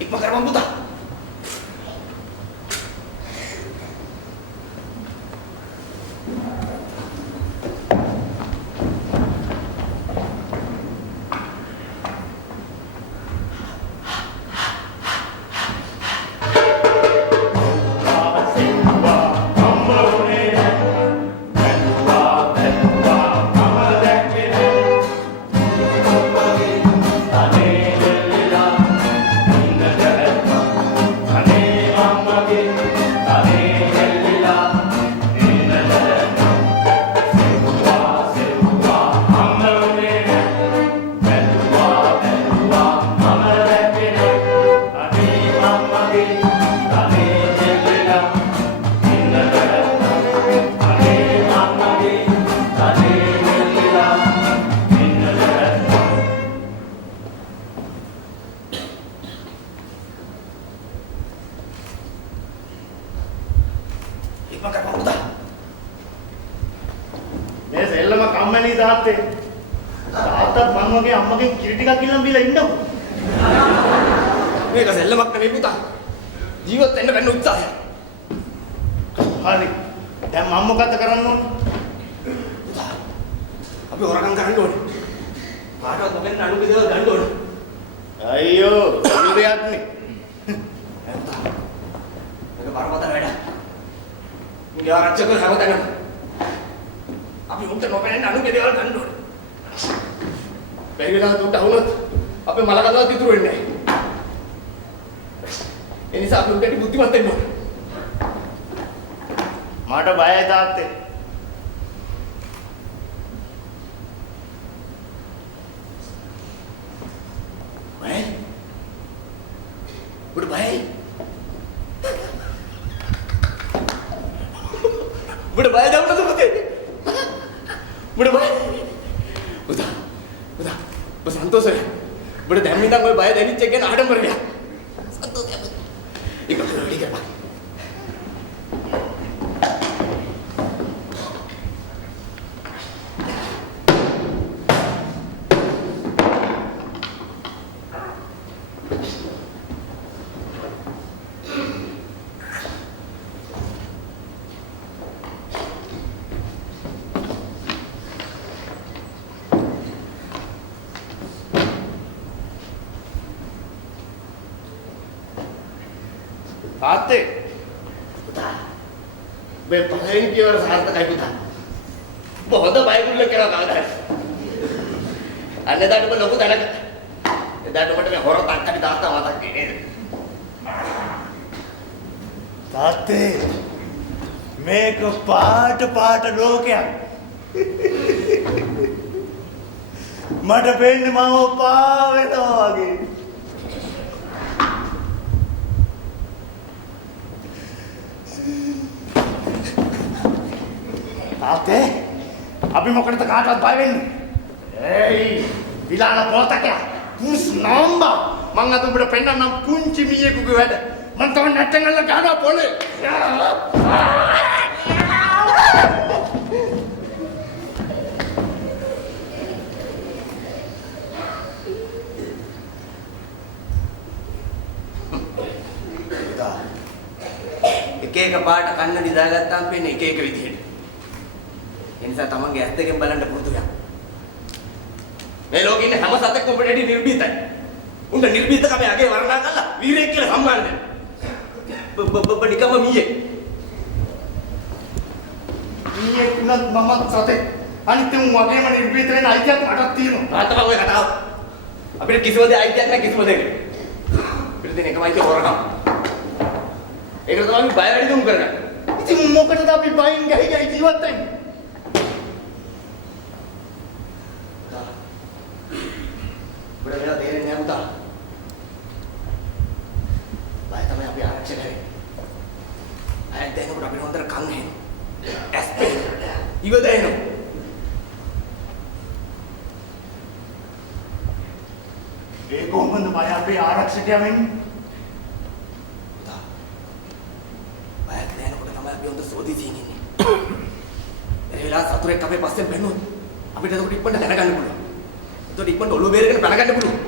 ඉක්ම කරපන් පුතා. මේක සෙල්ලමක් නෙවෙයි පුතා. ජීවත් වෙන්න ගන්න උත්සාහය. හරි. දැන් මම මොකද කරන්න ඕනේ? පුතා. අපි හොරකම් කරන්න ඕනේ. කාටවත් මොකෙන් අඩු බෙදලා ගන්න ඕනේ. අයියෝ, සුළු දෙයක් නේ. මේක බරපතල වැඩක්. මුගේ ආරක්ෂක හැමතැනම. අපි උන්ට නොපෙනෙන්න අඩු බෙදලා ගන්න ඕනේ. බැරි වෙලාවට උන්ට වුණොත් අපේ මලකඳවත් ඉතුරු වෙන්නේ නැහැ. ඒ නිසා අපි උන්ට බුද්ධිමත් වෙන්න ඕනේ. මට බයයි තාත්තේ. බයයි? උඩ බයයි? උඩ බය දවුනද පුතේ? උඩ බය? පුතා. ඔබ සන්තෝෂයි. ඔබට දැන් ඉඳන් ඔය බය දැනෙච්ච එක ගැන ආඩම්බරයක්. සන්තෝෂයි. ඒක වැඩි කරපන්. තාත්තේ පුතා මේ පළවෙනි පියවර සාර්ථකයි පුතා. ඔබ හොඳ බයිබුල්ලක් කරලා දාලා. අන්න එදාට ඔබ ලොකු තැනක. එදාට ඔබට මේ හොර තක්කටි තාත්තා මතක් වෙන්නේ නේද? තාත්තේ මේක පාට ලෝකයක්. මට පේන්නේ මම පා වෙනවා වගේ. තාත්තේ අපි මොකටද කාටවත් බය වෙන්නේ? ඒයි විලාන පොතකයා පුස් නම්බා මං අද උඹට පෙන්නන්නම් පුංචි මීයෙකුගේ වැඩ. මං තව නැට්ටම් අල්ල ගන්නවා පොලේ. එක පාට කන්න දිදාගත්තාම පේන්නේ එක විදිහට. ඒ නිසා තමන්ගේ ඇස් දෙකෙන් බලන්න පුරුදු වෙන්න. මේ ලෝකේ ඉන්න හැම සතෙක්ම ඔබට ඇටි නිර්භීතයි. උන්ට නිර්භීතකම යගේ වර්ණනා කළා වීරයෙක් කියලා සම්මාන දෙන්න. ඔබ නිකම්ම මීයෙක්. මීයෙක් උනත් මමත් සතෙක්. අනිත් උන් වගේම නිර්භීත වෙන අයිතියක් මටත් තියෙනවා. තාත්තා ඔය කතාව. අපිට කිසිම දෙයක් අයිතියක් නැහැ කිසිම දෙයකට. අපිට දෙන එකම අයිතිය හොරකම්. ඒකට තමයි බය වැඩි දුම් කරගන්න. ඉතින් මොකටද අපි බයින් ගහයි ජීවත් වෙන්නේ? ඔබට වෙලා තේරෙන්නේ නැහැ පුතා. බය තමයි අපි ආරක්ෂකයි. අයත් දැනකොට අපිට හොඳට කන් හෙන. ඇස්පේ. ඉවදේන. ඒ කොහොමද බය අපේ ආරක්ෂකයා වෙන්නේ? සෝදිසියෙන් ඉන්නේ. ඒ වෙලාව සතුරෙක් අපේ පස්සෙන් බැන්නොත් අපිට ඒක ඉක්මනට දැනගන්න පුළුවන්. ඒක ඉක්මනට ඔළුව බේරගෙන පැනගන්න පුළුවන්.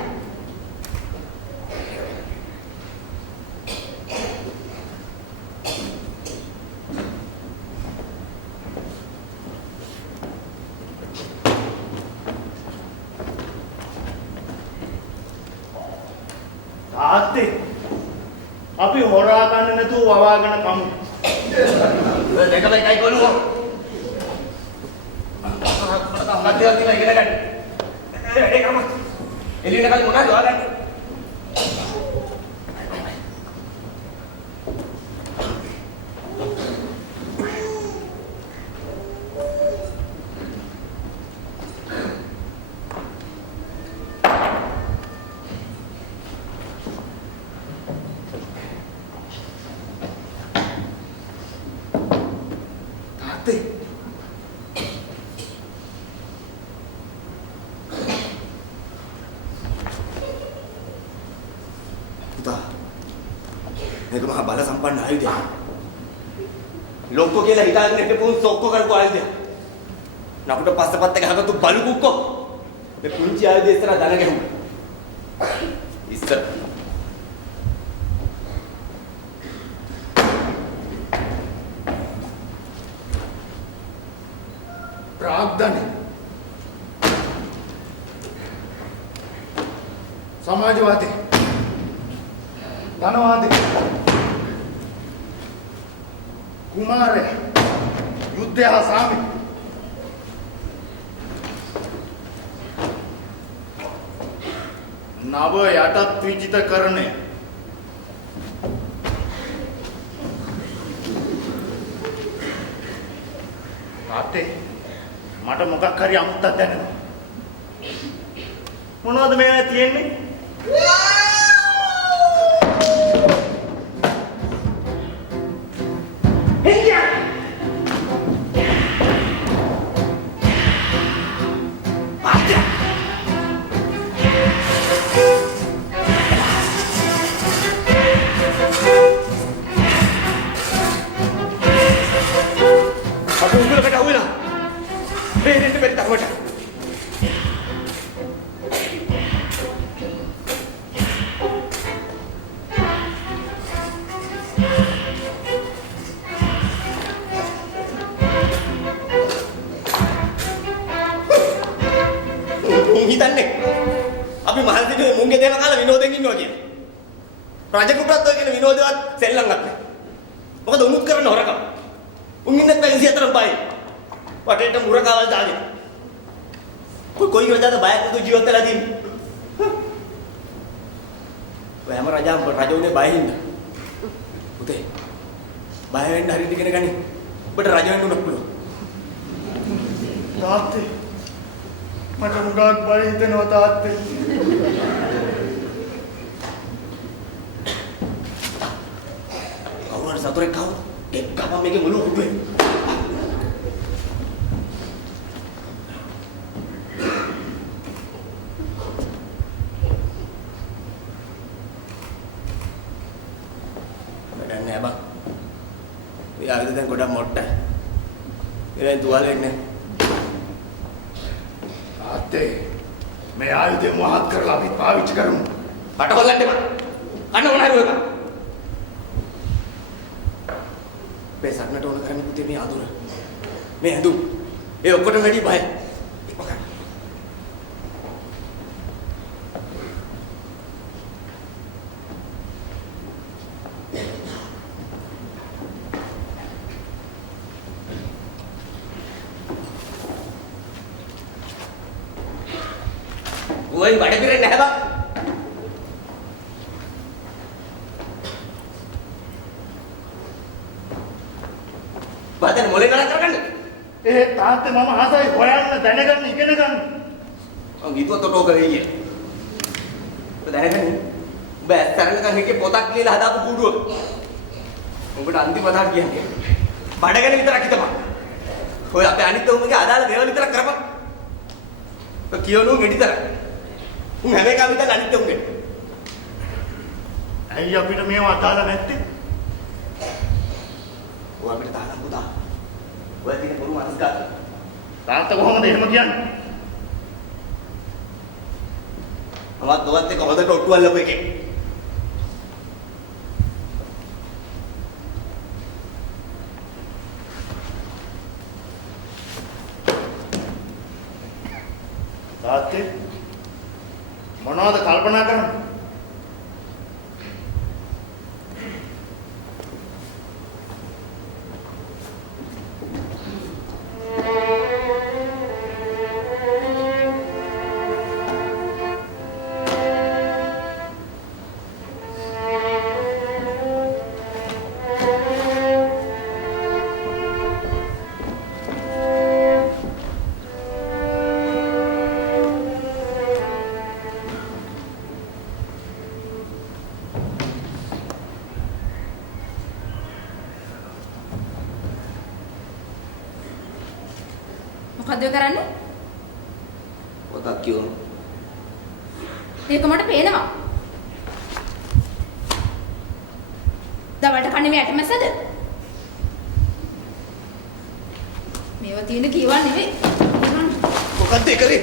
අපි හොරා ගන්න නැතුව වවාගෙන කමු. දෙකම එකයි කොළුවෝ. මැදිහත් දිලා ඉගෙන ගන්න. වැඩේ කරමු. එළියට කලින් මොකද වහගන්නේ? මේක මහා බල සම්පන්න ආයුධයක්. ලොක්කෝ කියලා හිතාගෙන හිටපුන් සොක්කෝ කරපු ආයුධයක්. නකුට පස්සපත් එක ගහගත්තු බලු කුක්කෝ. මේ පුංචි ආයුධය ඉස්සර දන ගැහුවා. ඉස්සර ප්‍රාග්ධනේ සමාජවාදී ධනවාදී කුමාරය යුද්ධය හා සාමි නව යටත් විජිත කරණය තාත්තේ මට මොකක් හරි අමුත්තක් දැනෙනවා මොනවද මේ තියෙන්නේ අපි මහන්සියනේ මුංගේ දේම කාලා විනෝදෙන් ඉන්නවා කියන්නේ. රජකුටත් ඔය කියන විනෝදවත් සෙල්ලම්වත් නැහැ. මොකද උනුත් කරන හොරකම්. උන් ඉන්නත් පැය 24ක් බයි. වටේට මුරකාවල් දාගෙන. කොයි රජාද බයක් තු ජීවත් වෙලා තින්නේ. ඔය හැම රජ උනේ බයින්. පුතේ. බය වෙන්න හරියට ඉගෙන ගනි. ඔබට රජ වෙන්න උනත් පුළුවන්. තාත්තේ මට මුගක් බය හිතෙනවා තාත්තේ. කවුරුහරි සතුරෙක් ආව එක්කම මේකේ මුළු උඩුවේ. වැඩක් නෑ බං. මේ ආයුධ දැන් ගොඩක් මොට්ටයි. ඒවෙන් තුවාල වෙන්නේ. මේ ආයුධය මොහත් කරලා අපි පාවිච්චි කරමු. අට හොල්ලන්න එපා. අන්න මොනාරි එක. පෙසන්නට ඕන කරන්නේ පුතේ මේ ආදුර. මේ ඇඳුම්. ඒ ඔක්කොටම වැඩි බයයි. Gue yang badai keren dah bang. Badan mulai nak kan? තාත්තේ මම ආසයි හොයන්න දැනගන්න ඉගෙන ගන්න. Oh gitu atau dua kali ya? දැනගන්නේ. ඔබ ඇත්තරන කන් එකේ පොතක් ලියලා හදාපු කුඩුව. ඔබට අන්තිම වතාවට කියන්නේ. බඩගෙන විතරක් හිතපන්. ඔය අපේ අනිත් උන්ගේ අදාළ දේවල් විතරක් කරපන්. ඔය කියනු ගෙඩිතර. උන් හැම එකම විතර අනිත් උන්ගේ. ඇයි අපිට මේවා අදාළ නැත්තේ? ඔය අපිට තාලා පුතා. ඔය දින පොරු මනස්කාර. තාත්තා කොහොමද එහෙම කියන්නේ? අවත් දුවත් එක හොදට ඔට්ටු අල්ලපු එකේ. තාත්තේ මොනවද කල්පනා කරන්නේ? මොකද්ද ඔය කරන්නේ? පොතක් කියවන. ඒක මට පේනවා. දවල්ට කන්නේ මේ ඇටමැස්සද? මේවා තියෙන කියවන්නේ නෙවෙයි. මොකද්ද ඒ කරේ?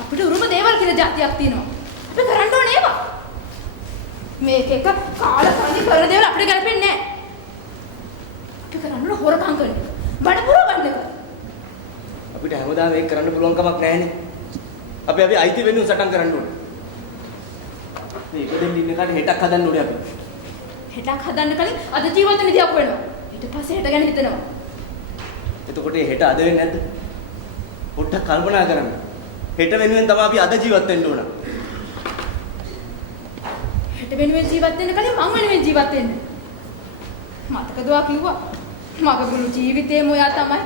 අපිට උරුම දේවල් කියලා જાතියක් තියෙනවා. අපි කරන්න ඕනේ ඒවා. මේක එක කාලා කන්දි කරන දේවල් අපිට ගැලපෙන්නේ නැහැ. අපි කරන්න ඕන හොරකම් කරන එක. බඩ පුරව ගන්න එක. අපිට හැමදාම ඒක කරන්න පුළුවන් කමක් නැහැනේ. අපි අයිති වෙනුවෙන් සටන් කරන්න ඕනේ. මේ එක දෙන්න ඉන්න කාට හෙටක් හදන්න ඕනේ අපි. හෙටක් හදන්න කලින් අද ජීවත් වෙන විදියක් වෙනවා. ඊට පස්සේ හෙට ගැන හිතනවා. එතකොට මේ හෙට අද වෙන්නේ නැද්ද? පොඩ්ඩක් කල්පනා කරන්න. හෙට වෙනුවෙන් තමයි අපි අද ජීවත් වෙන්න ඕන. හෙට වෙනුවෙන් ජීවත් වෙන්න කලින් මං වෙනුවෙන් ජීවත් වෙන්න. මතකද ඔයා කිව්වා? මගේ මුළු ජීවිතේම ඔයා තමයි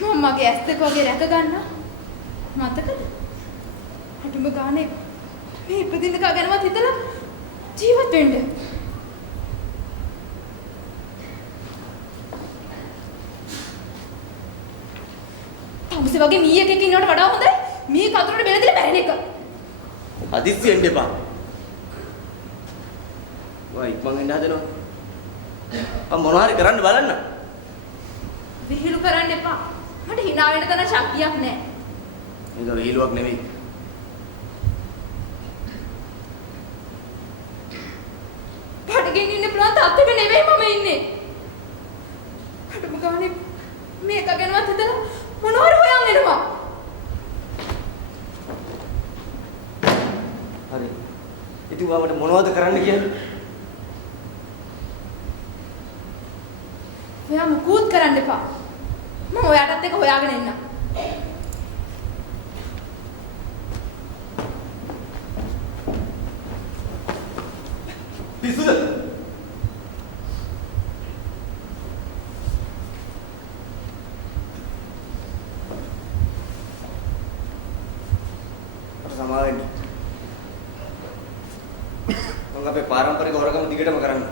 මම මගේ ඇස් දෙක වගේ රැක ගන්නවා. මතකද? අටුම ගානේ මේ ඉපදින්න කා ගැනවත් හිතලා ජීවත් වෙන්න. තමුසේ වගේ මීයකෙක් ඉන්නවට වඩා හොඳයි මී කතුරට බෙල දෙලා බැරෙන එක. හදිස්සියෙන් එපා. ඔය ඉක්මන් වෙන්න හදනවා. මොනවා හරි කරන්න බලන්න. විහිළු කරන්න එපා. මට hina වෙන්න තරම් ශක්තියක් නැහැ. මේක විහිළුවක් නෙවෙයි. බඩගින්න ඉන්න පුළුවන් තාත්තක නෙවෙයි මම ඉන්නේ. අඩුම ගානේ මේක ගැනවත් හිතලා මොනවාරි හොයන් එනවා. හරි. ඉතින් ඔයාලට මොනවද කරන්න කියන්නේ? ඔයා මුකුත් කරන්න එපා. මම ඔයාටත් එක හොයාගෙන එන්නම්. පිස්සුද? සමාවෙන්න. මම අපේ පාරම්පරික හොරකම දිගටම කරන්න.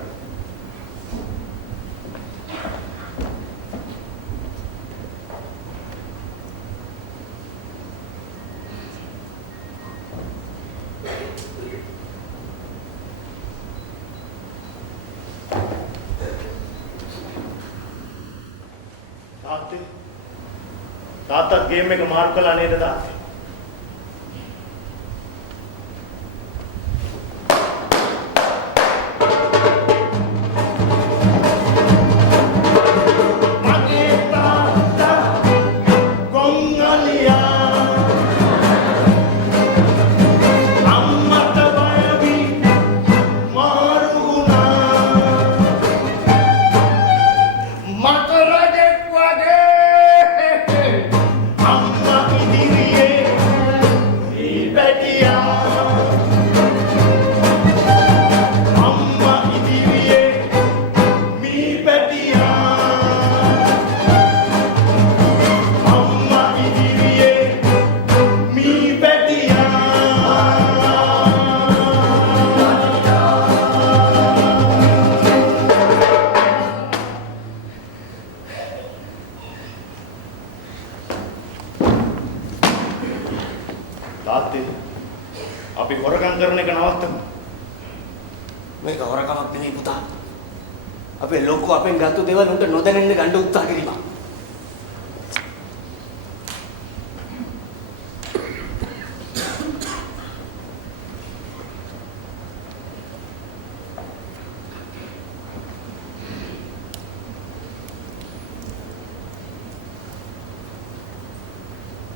තාත්තත් ගේම් එක මාරු කළා නේද තාත්තේ? මගේ තාත්තා කොංගලියා අම්මට බය වී මාරු වුණා මට රජෙක් වගේ අපි හොරගම් කරන එක නවත්තමු. මේක හොරකමක් නෙවෙයි පුතා. අපේ ලොක්කෝ අපෙන් ගත්ත දේවල් උන්ට නොදැනෙන්න ගන්න උත්සාහ කිරීම.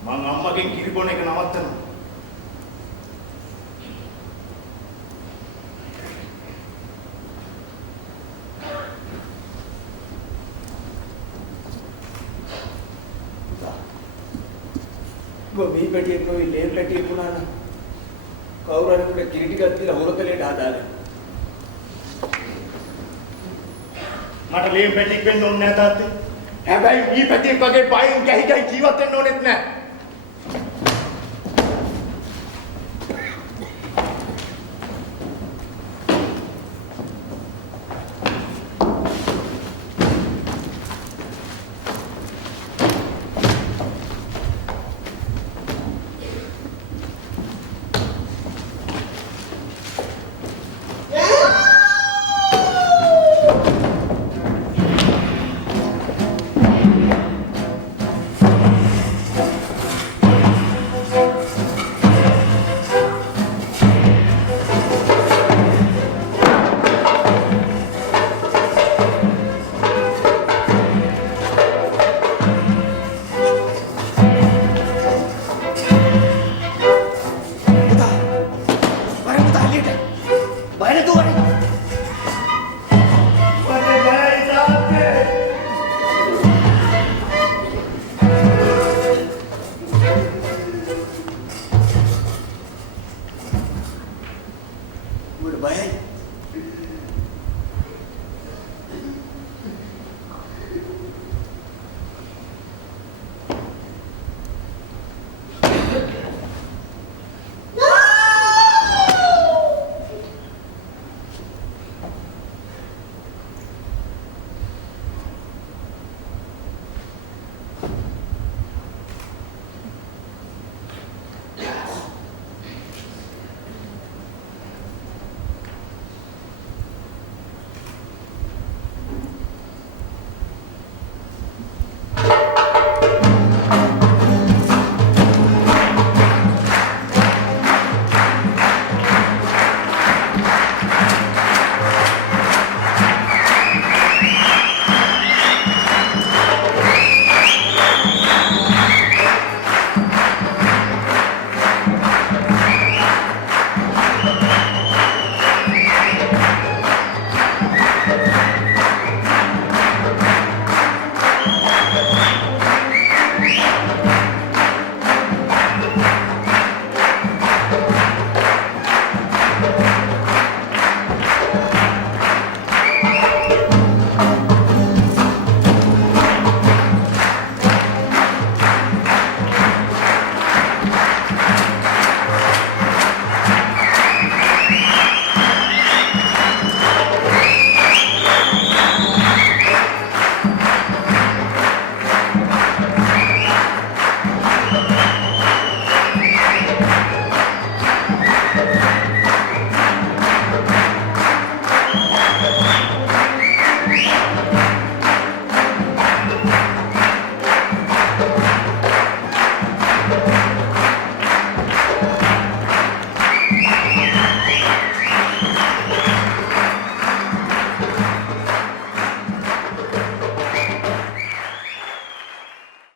මං අම්මගෙන් කිරි බොන එක නවත්තනවා. මේ පැටියෙක් නොවේ ලේ පැටියෙක් වුණා නම් කවුරු හරි උන්ට කිරි ටිකක් දීලා හොරතලයට හදාගන්න. මට ලේ පැටියෙක් වෙන්න ඕනේ නැහැ තාත්තේ. හැබැයි මේ පැටියෙක් වගේ පයින් කැහි ජීවත් වෙන්න ඕනෙත් නැහැ. දුවනේ. මට බයයි තාත්තේ. උඹට බයයි?